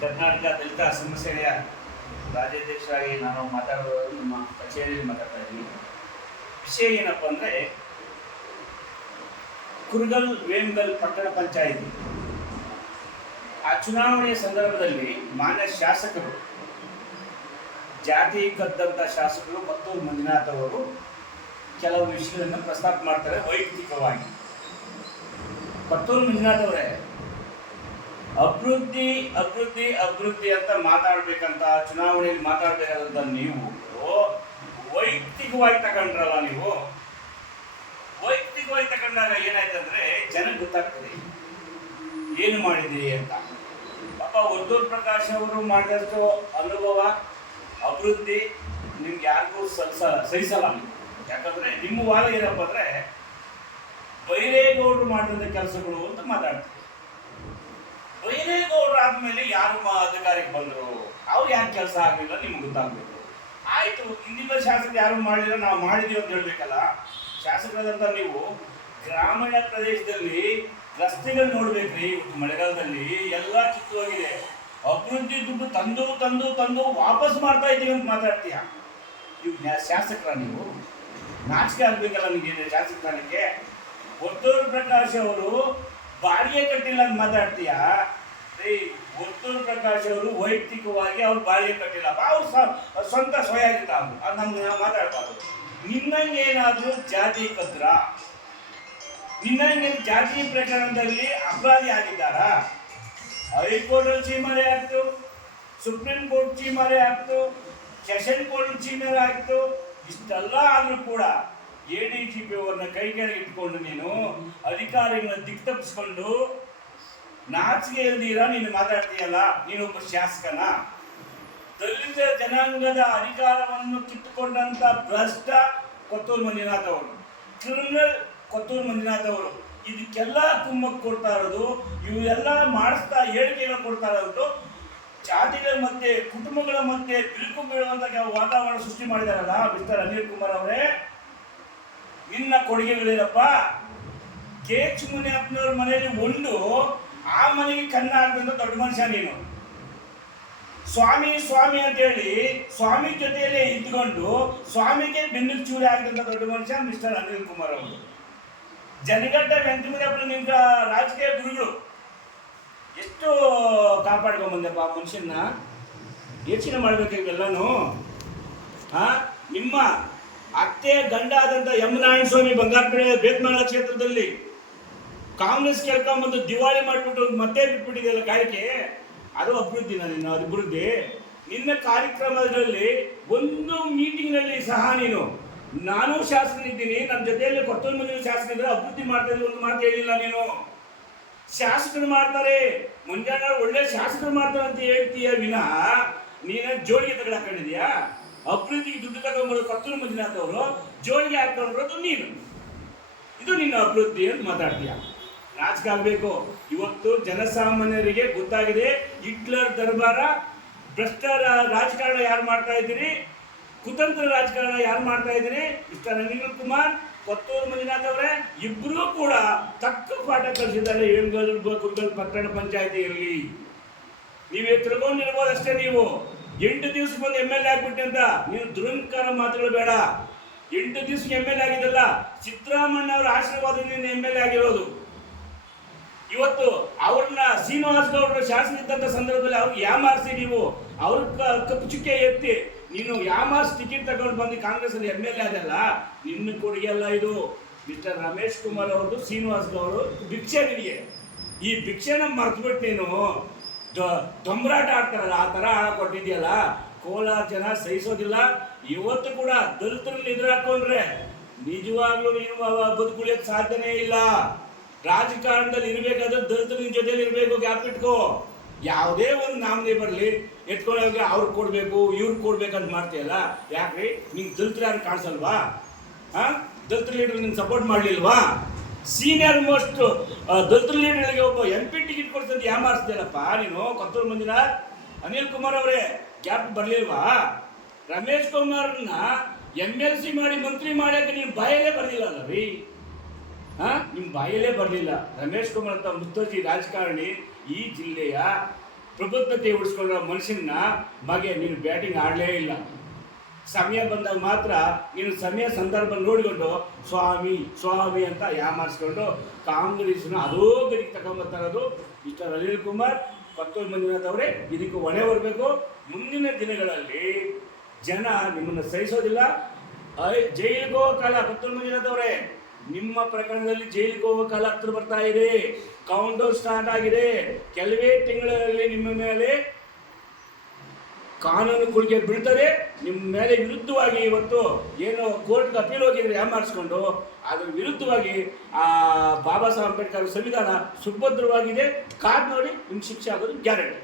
ಕರ್ನಾಟಕ ದಲಿತ ಸಮಸ್ಯೆಯ ರಾಜ್ಯಾಧ್ಯಕ್ಷರಾಗಿ ನಾನು ಮಾತಾಡೋದು ನಮ್ಮ ಕಚೇರಿಯಲ್ಲಿ ಮಾತಾಡ್ತಾ ಇದ್ದೀನಿ. ವಿಷಯ ಏನಪ್ಪ ಅಂದರೆ, ಕುರುಗಲ್ ವೇಮಗಲ್ ಪಟ್ಟಣ ಪಂಚಾಯಿತಿ ಆ ಚುನಾವಣೆಯ ಸಂದರ್ಭದಲ್ಲಿ ಮಾನ್ಯ ಶಾಸಕರು, ಜಾತಿ ಕದ್ದಂಥ ಶಾಸಕರು ಮತ್ತೂರು ಮಂಜುನಾಥ್ ಅವರು ಕೆಲವು ವಿಷಯಗಳನ್ನು ಪ್ರಸ್ತಾಪ ಮಾಡ್ತಾರೆ ವೈಯಕ್ತಿಕವಾಗಿ. ಮತ್ತೂರು ಮಂಜುನಾಥ್ ಅವರೇ, ಅಭಿವೃದ್ಧಿ ಅಭಿವೃದ್ಧಿ ಅಭಿವೃದ್ಧಿ ಅಂತ ಮಾತಾಡ್ಬೇಕಂತ ಚುನಾವಣೆಯಲ್ಲಿ ಮಾತಾಡ್ಬೇಕಾದಂತ ನೀವು ವೈಯಕ್ತಿಕವಾಗಿ ತಗೊಂಡ್ರಲ್ಲ. ನೀವು ವೈಯಕ್ತಿಕವಾಗಿ ತಗೊಂಡಾಗ ಏನಾಯ್ತಂದ್ರೆ ಜನಕ್ಕೆ ಗೊತ್ತಾಗ್ತದೆ ಏನು ಮಾಡಿದ್ದೀರಿ ಅಂತ. ಪಾಪ ವರ್ತೂರ್ ಪ್ರಕಾಶ್ ಅವರು ಮಾಡಿದಷ್ಟು ಅನುಭವ ಅಭಿವೃದ್ಧಿ ನಿಮ್ಗೆ ಯಾರಿಗೂ ಸಹಿಸಲ್ಲ. ಯಾಕಂದ್ರೆ ನಿಮ್ಮ ವಾದ ಏನಪ್ಪ ಅಂದ್ರೆ ಬೈರೇಗೌಡರು ಮಾಡಿದ ಕೆಲಸಗಳು ಅಂತ ಮಾತಾಡ್ತೀವಿ. ಬೈರೇಗೌಡರು ಆದ್ಮೇಲೆ ಯಾರು ಅಧಿಕಾರಿಗೆ ಬಂದರು, ಅವ್ರು ಯಾರು ಕೆಲಸ ಆಗಲಿಲ್ಲ ನಿಮ್ಗೆ ಗೊತ್ತಾಗ್ಬೇಕು. ಆಯ್ತು, ಹಿಂದಿನ ಶಾಸಕರು ಯಾರು ಮಾಡಲಿಲ್ಲ, ನಾವು ಮಾಡಿದೀವಿ ಅಂತ ಹೇಳ್ಬೇಕಲ್ಲ. ಶಾಸಕರಾದಂಥ ನೀವು ಗ್ರಾಮೀಣ ಪ್ರದೇಶದಲ್ಲಿ ರಸ್ತೆಗಳು ನೋಡ್ಬೇಕ್ರಿ. ಇವತ್ತು ಮಳೆಗಾಲದಲ್ಲಿ ಎಲ್ಲ ಕಿತ್ತೋಗಿದೆ. ಅಭಿವೃದ್ಧಿ ದುಡ್ಡು ತಂದು ತಂದು ತಂದು ವಾಪಸ್ ಮಾಡ್ತಾ ಇದ್ದೀವಿ ಅಂತ ಮಾತಾಡ್ತೀಯ. ನೀವು ಶಾಸಕರ, ನೀವು ನಾಚಿಕೆ ಆಗ್ಬೇಕಲ್ಲ ನಿಮಗೆ ಶಾಸಕರಿಗೆ. ವರ್ತೂರ್ ಪ್ರಕಾಶ್ ಅವರು ಬಾಡಿಗೆ ಕಟ್ಟಿಲ್ಲ ಅಂತ ಮಾತಾಡ್ತೀಯ. ವರ್ತೂರ್ ಪ್ರಕಾಶ್ ಅವರು ವೈಯಕ್ತಿಕವಾಗಿ ಅವ್ರು ಬಾಡಿಗೆ ಕಟ್ಟಿಲ್ಲ, ಅವ್ರು ಸ್ವಂತ ಸ್ವಯಾಗಿದ್ದ, ಅದು ನಮ್ಗೆ ಮಾತಾಡ್ಬಾರ್ದು. ನಿನ್ನಂಗೆ ಏನಾದರೂ ಜಾತಿ ಕದ್ರ, ನಿನ್ನಂಗೆ ಜಾತಿ ಪ್ರಕರಣದಲ್ಲಿ ಅಪರಾಧಿ ಆಗಿದ್ದಾರಾ? ಹೈಕೋರ್ಟ್ ಚೀಮಾರೆ ಆಗ್ತು, ಸುಪ್ರೀಂ ಕೋರ್ಟ್ ಚೀಮಾರೆ ಆಗ್ತು, ಸೆಷನ್ ಕೋರ್ಟ್ ಚೀಮಾರೆ ಆಗ್ತು. ಇಷ್ಟೆಲ್ಲ ಆದರೂ ಕೂಡ ADGP ಅವ್ರನ್ನ ಕೈ ಕೆಳಗೆ ಇಟ್ಕೊಂಡು ನೀನು ಅಧಿಕಾರಿಗಳನ್ನ ದಿಕ್ತಪ್ಪಿಸ್ಕೊಂಡು ನಾಚಿಕೆ ಇಲ್ದಿರ ನೀನು ಮಾತಾಡ್ತೀಯಲ್ಲ. ನೀನೊಬ್ಬ ಶಾಸಕನ? ದಲಿತ ಜನಾಂಗದ ಅಧಿಕಾರವನ್ನು ಕಿತ್ತುಕೊಂಡಂತ ಭ್ರಷ್ಟ ಕೊತ್ತೂರು ಮಂಜುನಾಥ್ ಅವರು, ಕ್ರಿಮಿನಲ್ ಕೊತ್ತೂರು ಮಂಜುನಾಥ್ ಅವರು ಇದಕ್ಕೆಲ್ಲ ಕುಮ್ಮಕ್ಕು ಕೊಡ್ತಾ ಇರೋದು, ಇವೆಲ್ಲ ಮಾಡಿಸ್ತಾ ಹೇಳಿಕೆಗಳು ಕೊಡ್ತಾ ಇರೋದು, ಜಾತಿಗಳ ಮಧ್ಯೆ ಕುಟುಂಬಗಳ ಮಧ್ಯೆ ಬಿರುಕು ಬೀಳುವಂತ ವಾತಾವರಣ ಸೃಷ್ಟಿ ಮಾಡಿದಾರಲ್ಲ ಮಿಸ್ಟರ್ ಅನಿಲ್ ಕುಮಾರ್ ಅವರೇ. ನಿನ್ನ ಕೊಡುಗೆಗಳೇನಪ್ಪ? KH ಮುನಿಯಪ್ಪನವ್ರ ಮನೆಯಲ್ಲಿ ಒಂದು ಆ ಮನೆಗೆ ಕನ್ನ ಆಗದಂತ ದೊಡ್ಡ ಮನುಷ್ಯ ನೀನು. ಸ್ವಾಮಿ ಸ್ವಾಮಿ ಅಂತ ಹೇಳಿ ಸ್ವಾಮಿ ಜೊತೆಯಲ್ಲೇ ಇದ್ಕೊಂಡು ಸ್ವಾಮಿಗೆ ಬೆನ್ನಿಗೆ ಚೂರಿ ಆಗದಂತ ದೊಡ್ಡ ಮನುಷ್ಯ ಮಿಸ್ಟರ್ ಅನಿಲ್ ಕುಮಾರ್ ಅವರು. ಜನಗಡ್ಡ ವೆಂಕಟಮುನಿಯಪ್ಪನ ನಿಂತ ರಾಜಕೀಯ ಗುರುಗಳು ಎಷ್ಟು ಕಾಪಾಡ್ಕೊಂಬಂದಪ್ಪ ಮನುಷ್ಯನ. ಯೋಚನೆ ಮಾಡ್ಬೇಕು ಇವೆಲ್ಲನೂ. ನಿಮ್ಮ ಅತ್ತೆ ಗಂಡ ಆದಂಥ ನಾರಾಯಣ ಸ್ವಾಮಿ ಬಂಗಾರಪೇಟೆ ಬೇತ್ಮಾಳ ಕ್ಷೇತ್ರದಲ್ಲಿ ಕಾಂಗ್ರೆಸ್ ಕೇಳ್ಕೊಂಬಂದು ದಿವಾಳಿ ಮಾಡಿಬಿಟ್ಟು ಮತ್ತೆ ಬಿಟ್ಬಿಟ್ಟಿದೆಯಲ್ಲ ಕಾರಿಕೆ. ಅದು ಅಭಿವೃದ್ಧಿನ? ನಿನ್ನ ಅಭಿವೃದ್ಧಿ? ನಿನ್ನ ಕಾರ್ಯಕ್ರಮದಲ್ಲಿ ಒಂದು ಮೀಟಿಂಗ್ನಲ್ಲಿ ಸಹ ನೀನು, ನಾನು ಶಾಸಕನಿದ್ದೀನಿ, ನನ್ನ ಜೊತೆಯಲ್ಲಿ ಕೊತ್ತೂರು ಮಂಜುನಾಥ್ ಶಾಸಕರಿದ್ರೆ ಅಭಿವೃದ್ಧಿ ಮಾಡ್ತಾ ಇದ್ದೀವಿ ಒಂದು ಮಾತು ಹೇಳಿಲ್ಲ ನೀನು. ಶಾಸಕರು ಮಾಡ್ತಾರೆ, ಮಂಜಾನ ಒಳ್ಳೆ ಶಾಸಕರು ಮಾಡ್ತಾರೆ ಅಂತ ಹೇಳ್ತೀಯ ವಿನಃ ನೀನು ಜೋಡಿಗೆ ತಗೊಂಡಿದ್ಯಾ? ಅಭಿವೃದ್ಧಿಗೆ ದುಡ್ಡು ತಗೊಂಡ್ಬರೋದು ಕೊತ್ತೂರು ಮಂಜುನಾಥ್ ಅವರು, ಜೋಡಿಗೆ ಹಾಕೊಂಡ್ಬರೋದು ನೀನು. ಇದು ನಿನ್ನ ಅಭಿವೃದ್ಧಿ ಅಂತ ಮಾತಾಡ್ತೀಯ. ನಾಚಿಕೆ ಆಗಬೇಕು. ಇವತ್ತು ಜನಸಾಮಾನ್ಯರಿಗೆ ಗೊತ್ತಾಗಿದೆ ಹಿಟ್ಲರ್ ದರ್ಬಾರ, ಭ್ರಷ್ಟ ರಾಜಕಾರಣ ಯಾರು ಮಾಡ್ತಾ ಇದ್ದೀರಿ, ಕುತಂತ್ರ ರಾಜಕಾರಣ ಯಾರು ಮಾಡ್ತಾ ಇದ್ದೀರಿ. ಮಿಸ್ಟರ್ ಅನಿಲ್ ಕುಮಾರ್, ಕೊತ್ತೂರು ಮಂಜುನಾಥ್ ಅವರೇ, ಇಬ್ಬರೂ ಕೂಡ ತಕ್ಕ ಪಾಠ ಕಲಿಸಿದ್ದಾರೆ ವೇಮಗಲ್ ಕುರುಗಲ್ ಪಟ್ಟಣ ಪಂಚಾಯಿತಿಯಲ್ಲಿ. ನೀವೇ ತಿಳ್ಕೊಂಡಿರ್ಬೋದಷ್ಟೇ. ನೀವು 8 ದಿವಸಕ್ಕೆ ಒಂದು MLA ಆಗ್ಬಿಟ್ಟೆ ಅಂತ ನೀನು ದುರಂಕಾರ ಮಾತುಗಳು ಬೇಡ. 8 ದಿವಸಕ್ಕೆ MLA ಆಗಿದ್ದಲ್ಲ, ಸಿದ್ದರಾಮಣ್ಣ ಅವರ ಆಶೀರ್ವಾದದಿಂದ MLA ಆಗಿರೋದು. ಇವತ್ತು ಅವ್ರನ್ನ ಶ್ರೀನಿವಾಸ್ ಗೌಡರು ಶಾಸಕರಿದ್ದಂಥ ಸಂದರ್ಭದಲ್ಲಿ ಅವ್ರಿಗೆ ಯಾಮಾರಿಸಿ ನೀವು ಅವ್ರ ಕಪ್ಪು ಚುಕ್ಕೆ ಎತ್ತಿ ನೀನು ಯಾಮಾರಿಸಿ ಟಿಕೆಟ್ ತಗೊಂಡು ಬಂದು ಕಾಂಗ್ರೆಸ್ಸಲ್ಲಿ MLA ಅದಲ್ಲ, ನಿನ್ನ ಕೊಡುಗೆ ಅಲ್ಲ ಇದು. ಮಿಸ್ಟರ್ ರಮೇಶ್ ಕುಮಾರ್ ಅವ್ರದ್ದು ಶ್ರೀನಿವಾಸ್ ಗೌಡರು ಭಿಕ್ಷೆ ನಿನಗೆ. ಈ ಭಿಕ್ಷೆನ ಮರ್ತ್ಬಿಟ್ಟು ನೀನು ದೊಂಬರಾಟ ಆಡ್ತಾರಲ್ಲ ಆ ಥರ ಕೊಟ್ಟಿದ್ಯಲ್ಲ. ಕೋಲಾರ ಜನ ಸಹಿಸೋದಿಲ್ಲ. ಇವತ್ತು ಕೂಡ ದಲಿತರಲ್ಲಿ ಎದುರಾಕೊಂಡ್ರೆ ನಿಜವಾಗ್ಲೂ ನೀನು ಬದುಕುಳಿಯೋಕ್ಕೆ ಸಾಧ್ಯನೇ ಇಲ್ಲ. ರಾಜಕಾರಣದಲ್ಲಿ ಇರಬೇಕಾದ್ರೆ ದಲಿತರ ಜೊತೆಲಿ ಇರಬೇಕು. ಗ್ಯಾಪ್ ಇಟ್ಕೋ. ಯಾವುದೇ ಒಂದು ನಾಮನೇ ಬರಲಿ ಎತ್ಕೊಳ್ಳೋಕೆ ಅವ್ರಿಗೆ ಕೊಡಬೇಕು ಇವ್ರಿಗೆ ಕೊಡ್ಬೇಕಂತ ಮಾಡ್ತೀಯಲ್ಲ. ಯಾಕ್ರಿ ನಿಂಗೆ ದಲಿತರು ಯಾರು ಕಾಣಿಸಲ್ವಾ? ದಲಿತ ಲೀಡರ್ ನಿಂಗೆ ಸಪೋರ್ಟ್ ಮಾಡಲಿಲ್ವಾ? ಸೀನಿಯರ್ ಮೋಸ್ಟ್ ದಲಿತ ಲೀಡರ್ಗೆ ಒಬ್ಬ MP ಟಿಕೆಟ್ ಕೊಡ್ತಂತ ಯಾಮಾರಿಸ್ದೇನಪ್ಪ ನೀನು. ಕೊತ್ತೂರು ಮಂಜುನಾಥ್, ಅನಿಲ್ ಕುಮಾರ್ ಅವರೇ, ಗ್ಯಾಪ್ ಬರಲಿಲ್ವಾ? ರಮೇಶ್ ಕುಮಾರ್ನ MLC ಮಾಡಿ ಮಂತ್ರಿ ಮಾಡೋಕ್ಕೆ ನೀನು ಬಾಯಲ್ಲೇ ಬರಲಿಲ್ಲ ಅಲ್ಲ ರೀ. ನಿಮ್ಮ ಬಾಯಲ್ಲೇ ಬರಲಿಲ್ಲ. ರಮೇಶ್ ಕುಮಾರ್ ಅಂತ ಮುತ್ತಜ್ಜಿ ರಾಜಕಾರಣಿ ಈ ಜಿಲ್ಲೆಯ ಪ್ರಬುದ್ಧತೆ ಉಳಿಸ್ಕೊಳ್ಳೋ ಮನುಷ್ಯನ ಬಗ್ಗೆ ನೀನು ಬ್ಯಾಟಿಂಗ್ ಆಡಲೇ ಇಲ್ಲ. ಸಮಯ ಬಂದಾಗ ಮಾತ್ರ ನೀನು ಸಮಯ ಸಂದರ್ಭ ನೋಡಿಕೊಂಡು ಸ್ವಾಮಿ ಸ್ವಾಮಿ ಅಂತ ಯಾಮಾರಿಸ್ಕೊಂಡು ಕಾಂಗ್ರೆಸ್ನ ಅದೋ ಗದಿಗೆ ತಗೊಂಬರ್ತಾರದು ಮಿಸ್ಟರ್ ಅನಿಲ್ ಕುಮಾರ್, ಕೊತ್ತೂರು ಮಂಜುನಾಥ್ ಅವರೇ, ಇದಕ್ಕೆ ಹೊಣೆ ಬರಬೇಕು. ಮುಂದಿನ ದಿನಗಳಲ್ಲಿ ಜನ ನಿಮ್ಮನ್ನು ಸಹಿಸೋದಿಲ್ಲ. ಜೈಲಿಗೆ ಹೋಗೋ ಕಾಲ, ಕೊತ್ತೂರು ಮಂಜುನಾಥ್ ಅವರೇ, ನಿಮ್ಮ ಪ್ರಕರಣದಲ್ಲಿ ಜೈಲಿಗೆ ಹೋಗೋ ಕಾಲ ಹತ್ರ ಬರ್ತಾ ಇದೆ. ಕೌಂಟ್ ಡೌನ್ ಸ್ಟಾರ್ಟ್ ಆಗಿದೆ. ಕೆಲವೇ ತಿಂಗಳಲ್ಲಿ ನಿಮ್ಮ ಮೇಲೆ ಕಾನೂನು ಕುಳಿಗೆ ಬೀಳ್ತದೆ. ನಿಮ್ಮ ಮೇಲೆ ವಿರುದ್ಧವಾಗಿ ಇವತ್ತು ಏನು ಕೋರ್ಟ್ಗೆ ಅಪೀಲ್ ಹೋಗಿದ್ರೆ ಯಾಮಾರಿಸ್ಕೊಂಡು ಅದ್ರ ವಿರುದ್ಧವಾಗಿ ಬಾಬಾ ಸಾಹೇಬ್ ಅಂಬೇಡ್ಕರ್ ಸಂವಿಧಾನ ಸುಭದ್ರವಾಗಿದೆ. ಕಾದ್ ನೋಡಿ ನಿಮ್ಗೆ ಶಿಕ್ಷೆ ಆಗೋದು ಗ್ಯಾರಂಟಿ.